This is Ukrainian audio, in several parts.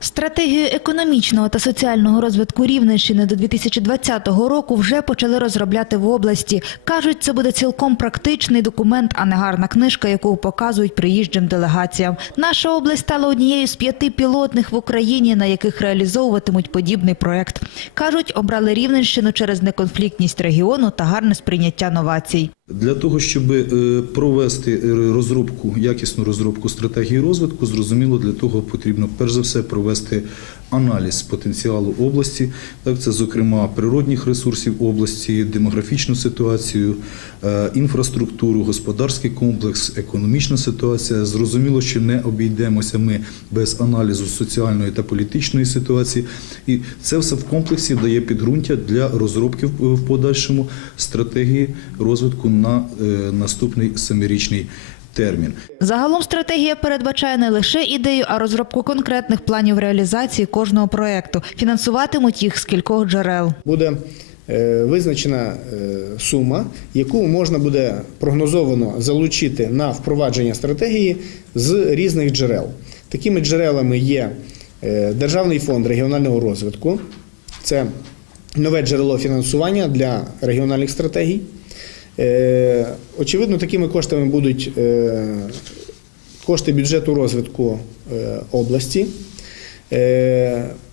Стратегію економічного та соціального розвитку Рівненщини до 2020 року вже почали розробляти в області. Кажуть, це буде цілком практичний документ, а не гарна книжка, яку показують приїжджим делегаціям. Наша область стала однією з п'яти пілотних в Україні, на яких реалізовуватимуть подібний проект. Кажуть, обрали Рівненщину через неконфліктність регіону та гарне сприйняття новацій. Для того, щоб е, провести е, розробку, якісну розробку стратегії розвитку, зрозуміло, для того потрібно перш за все провести аналіз потенціалу області. Так, це, зокрема, природних ресурсів області, демографічну ситуацію, е, інфраструктуру, господарський комплекс, економічна ситуація. Зрозуміло, що не обійдемося ми без аналізу соціальної та політичної ситуації. І це все в комплексі дає підґрунтя для розробки в подальшому стратегії розвитку на е, наступний семирічний термін. Загалом стратегія передбачає не лише ідею, а розробку конкретних планів реалізації кожного проекту. Фінансуватимуть їх з кількох джерел. буде е, визначена е, сума, яку можна буде прогнозовано залучити на впровадження стратегії з різних джерел. Такими джерелами є е, Державний фонд регіонального розвитку, це нове джерело фінансування для регіональних стратегій. Е, Очевидно, такими коштами будуть е, кошти бюджету розвитку е, області.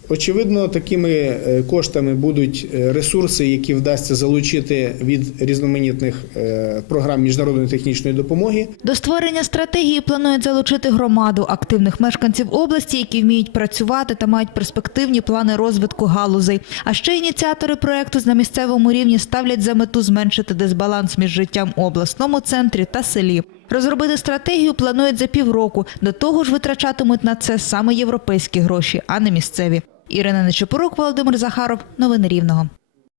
Очевидно, такими е, коштами будуть е, ресурси, які вдасться залучити від різноманітних е, програм міжнародної технічної допомоги. До створення стратегії планують залучити громаду активних мешканців області, які вміють працювати та мають перспективні плани розвитку галузей. А ще ініціатори проекту на місцевому рівні ставлять за мету зменшити дисбаланс між життям у обласному центрі та селі. Розробити стратегію планують за півроку. До того ж, витрачатимуть на це саме європейські гроші, а не місцеві. Ірина Нечепорук, Володимир Захаров. Новини Рівного.